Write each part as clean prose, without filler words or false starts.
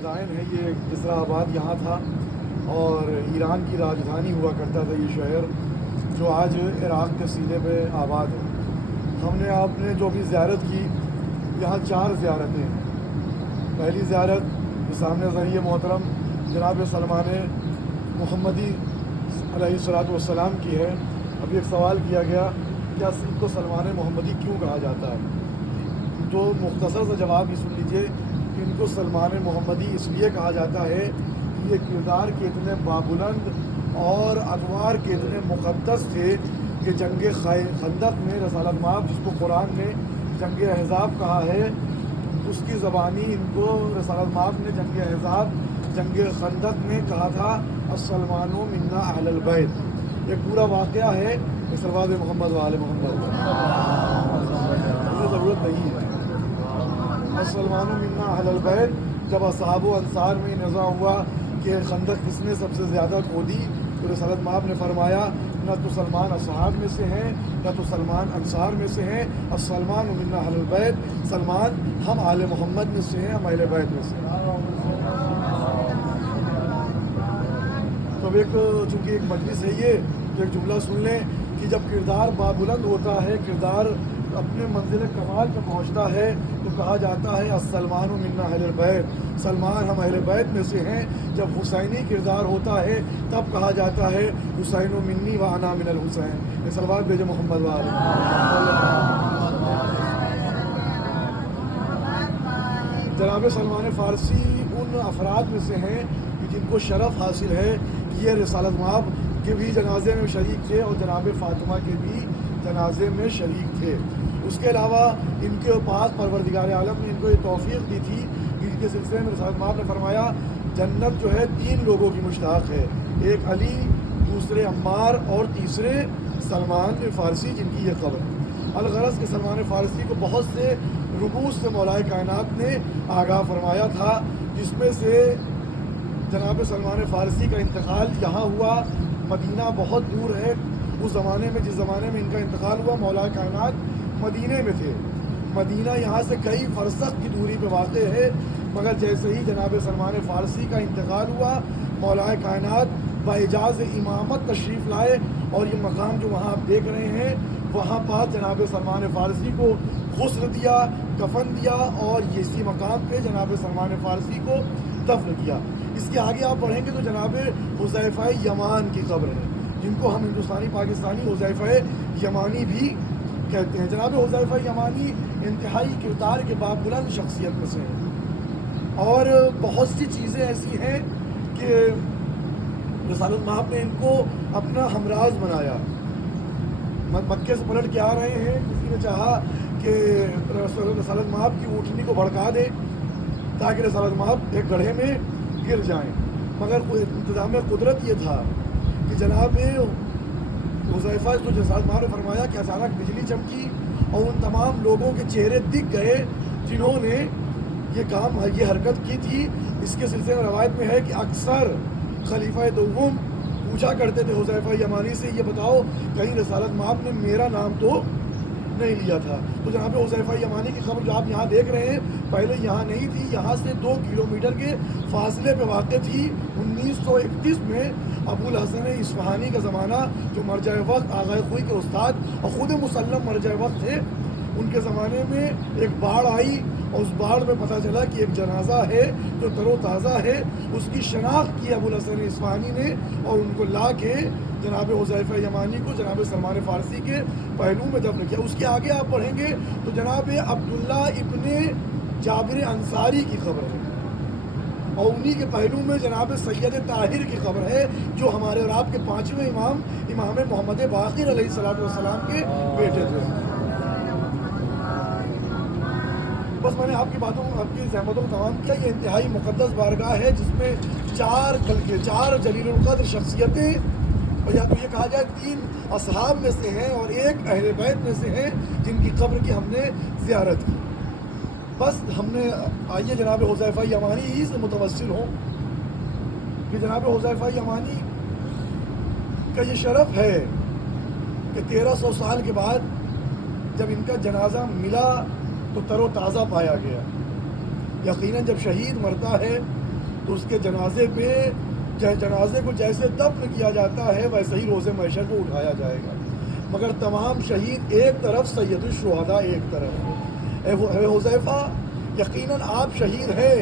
مدائن ہے یہ کسریٰ آباد یہاں تھا اور ایران کی راجدھانی ہوا کرتا تھا یہ شہر جو آج عراق کے سینے پہ آباد ہے۔ ہم نے آپ نے جو بھی زیارت کی یہاں 4 زیارتیں ہیں۔ پہلی زیارت سامنے ذریعہ محترم جناب سلمان محمدی علیہ الصلوۃ والسلام کی ہے۔ ابھی ایک سوال کیا گیا کیا ان کو سلمان محمدی کیوں کہا جاتا ہے، تو مختصر سا جواب یہ سن لیجیے کہ ان کو سلمان محمدی اس لیے کہا جاتا ہے کہ یہ کردار کے اتنے بابلند اور ادوار کے اتنے مقدس تھے کہ جنگ خندق میں رسالت مآب جس کو قرآن نے جنگ احزاب کہا ہے، اس کی زبانی ان کو رسالت مآب نے جنگ احزاب جنگ خندق میں کہا تھا السلمان منا اہل البیت۔ ایک پورا واقعہ ہے صلوات محمد وآل محمد، ضرورت نہیں ہے۔ السلمان منا اہل البیت، جب اصحاب و انصار میں نزاع ہوا کہ خندق کس نے سب سے زیادہ کھودی تو رسالت مآب نے فرمایا نہ تو سلمان اصحاب میں سے ہیں نہ تو سلمان انصار میں سے ہیں، السلمان منا اہل البیت، سلمان ہم آل محمد میں سے ہیں، ہم اہل بیت میں سے ہیں۔ تو ایک چونکہ ایک مجلس ہے یہ تو ایک جملہ سن لیں کہ جب کردار بابلند ہوتا ہے، کردار اپنے منزل کمال پہ پہنچتا ہے تو کہا جاتا ہے السلمان منا اہل البیت، سلمان ہم اہل بیت میں سے ہیں۔ جب حسینی کردار ہوتا ہے تب کہا جاتا ہے حسین منی و انا من الحسین۔ یہ صلوات بھیجے محمد والے۔ جناب سلمان فارسی ان افراد میں سے ہیں جن کو شرف حاصل ہے کہ یہ رسالت مآب کے بھی جنازے میں شریک تھے اور جناب فاطمہ کے بھی جنازے میں شریک تھے۔ اس کے علاوہ ان کے پاس پروردگار عالم نے ان کو یہ توفیق دی تھی جن کے سلسلے میں رسالت مآب نے فرمایا جنت جو ہے 3 لوگوں کی مشتاق ہے، ایک علی، دوسرے عمار اور تیسرے سلمان فارسی جن کی یہ قبر ہے۔ الغرض کہ سلمان فارسی کو بہت سے رموز سے مولائے کائنات نے آگاہ فرمایا تھا، جس میں سے جناب سلمان فارسی کا انتقال یہاں ہوا۔ مدینہ بہت دور ہے، اس زمانے میں جس زمانے میں ان کا انتقال ہوا مولائے کائنات مدینے میں تھے۔ مدینہ یہاں سے کئی فرسخ کی دوری پہ واقع ہے، مگر جیسے ہی جناب سلمان فارسی کا انتقال ہوا مولائے کائنات باعجاز امامت تشریف لائے اور یہ مقام جو وہاں آپ دیکھ رہے ہیں وہاں پاس جناب سلمان فارسی کو غسل دیا، کفن دیا اور اسی مقام پہ جناب سلمان فارسی کو دفن کیا۔ اس کے آگے آپ پڑھیں گے تو جناب حذیفہ یمان کی قبر ہے، جن کو ہم ہندوستانی پاکستانی حذیفہ یمانی بھی کہتے ہیں۔ جناب حذیفہ یمانی انتہائی کردار کے بابلند شخصیت میں سے ہیں اور بہت سی چیزیں ایسی ہیں کہ رسالت مآب نے ان کو اپنا ہمراز بنایا۔ مکے سے پلٹ کے آ رہے ہیں، کسی نے چاہا کہ رسالت مآب کی اونٹنی کو بھڑکا دے تاکہ رسالت مآب ایک گڑھے میں گر جائیں، مگر انتظام قدرت یہ تھا کہ جناب حذیفہ کو رسالت مآب نے فرمایا کہ اچانک بجلی چمکی اور ان تمام لوگوں کے چہرے دکھ گئے جنہوں نے یہ حرکت کی تھی۔ اس کے سلسلے میں روایت میں ہے کہ اکثر خلیفہ دوم پوچھا کرتے تھے حذیفہ یمانی سے یہ بتاؤ کہیں رسالت مآب نے میرا نام تو نہیں لیا تھا۔ تو جناب حذیفہ یمانی کی خبر جو آپ یہاں دیکھ رہے ہیں پہلے یہاں نہیں تھی، یہاں سے 2 کلومیٹر کے فاصلے پہ واقع تھی۔ 1931 میں ابو الحسن اصفہانی کا زمانہ جو مرجع وقت آغائے خوئی کے استاد اور خود مسلم مرجع وقت تھے، ان کے زمانے میں ایک باڑھ آئی اور اس باڑھ میں پتہ چلا کہ ایک جنازہ ہے جو تر و تازہ ہے، اس کی شناخت کی ابو الحسن اصفہانی نے اور ان کو لا کے جناب حذیفہ یمانی کو جناب سلمان فارسی کے پہلو میں دفن کیا۔ اس کے آگے آپ پڑھیں گے تو جناب عبداللہ ابن جابر انصاری کی خبر ہے اور انہی کے پہلو میں جناب سید طاہر کی خبر ہے جو ہمارے اور آپ کے 5ویں امام محمد باقر علیہ السلام کے بیٹے تھے۔ بس میں نے آپ کی باتوں آپ کی زحمتوں کو تمام کیا۔ یہ انتہائی مقدس بارگاہ ہے جس میں 4 جلیل القدر شخصیتیں اور یا تو یہ کہا جائے 3 اصحاب میں سے ہیں اور 1 اہل بیت میں سے ہیں جن کی قبر کی ہم نے زیارت کی۔ بس ہم نے آئیے جناب حذیفہ یمانی ہی سے متوسل ہوں کہ جناب حذیفہ یمانی کا یہ شرف ہے کہ 1300 سال کے بعد جب ان کا جنازہ ملا تو تر و تازہ پایا گیا۔ یقیناً جب شہید مرتا ہے تو اس کے جنازے کو جیسے دفن کیا جاتا ہے ویسے ہی روز محشر کو اٹھایا جائے گا، مگر تمام شہید ایک طرف، سید الشہداء ایک طرف۔ اے حذیفہ، یقیناً آپ شہید ہیں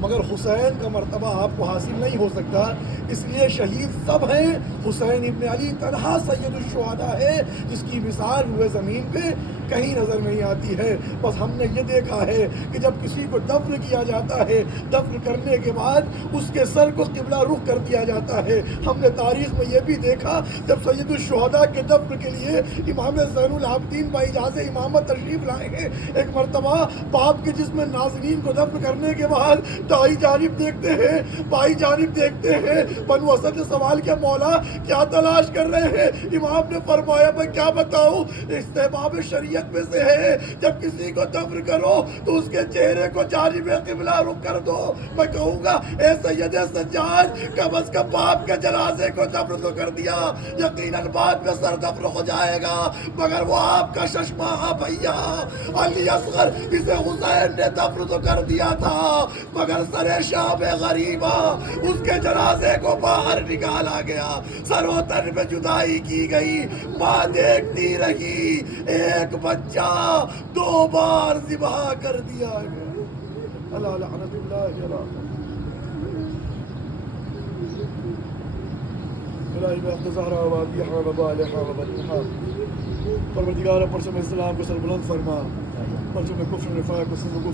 مگر حسین کا مرتبہ آپ کو حاصل نہیں ہو سکتا، اس لیے شہید سب ہیں، حسین ابن علی تنہا سید الشہداء ہے جس کی مثال ہوئے زمین پہ کہیں نظر نہیں آتی ہے۔ بس ہم نے یہ دیکھا ہے کہ جب کسی کو دفن کیا جاتا ہے، دفن کرنے کے بعد اس کے سر کو قبلہ رخ کر دیا جاتا ہے۔ ہم نے تاریخ میں یہ بھی دیکھا جب سید الشہداء کے دفن کے لیے امام زین العابدین باجازِ امامت تشریف لائے ہیں، ایک مرتبہ باپ کے جسم ناظرین کو دفن کرنے کے بعد دائی جانب دیکھتے ہیں، بائی جانب دیکھتے ہیں۔ بنو اسد نے سوال کیا، مولا کیا تلاش کر رہے ہیں؟ امام نے فرمایا میں کیا بتاؤں، استحباب شریعت میں سے ہے جب کسی کو دفن کرو تو اس کے چہرے کو جانب قبلہ رخ کر دو۔ میں کہوں گا اے سید سجاد، کم از کم باپ کے جنازے کو دفن تو کر دیا، یقیناً بعد میں سر دفن ہو جائے گا، مگر وہ آپ کا ششماہ بھیا علی اصغر اسے حسین نے دفن تو کر دیا تھا، مگر سر شام غریبہ اس کے جنازے کو باہر نکالا گیا، سر و تن میں جدائی کی گئی، ماں دیکھتی رہی، ایک بچہ 2 بار ذبح کر دیا گیا۔ اللہ لعنت اللہ علیہ۔ پروردگار پرچم اسلام کو سر بلند فرما، پرچم کفر نفاق کو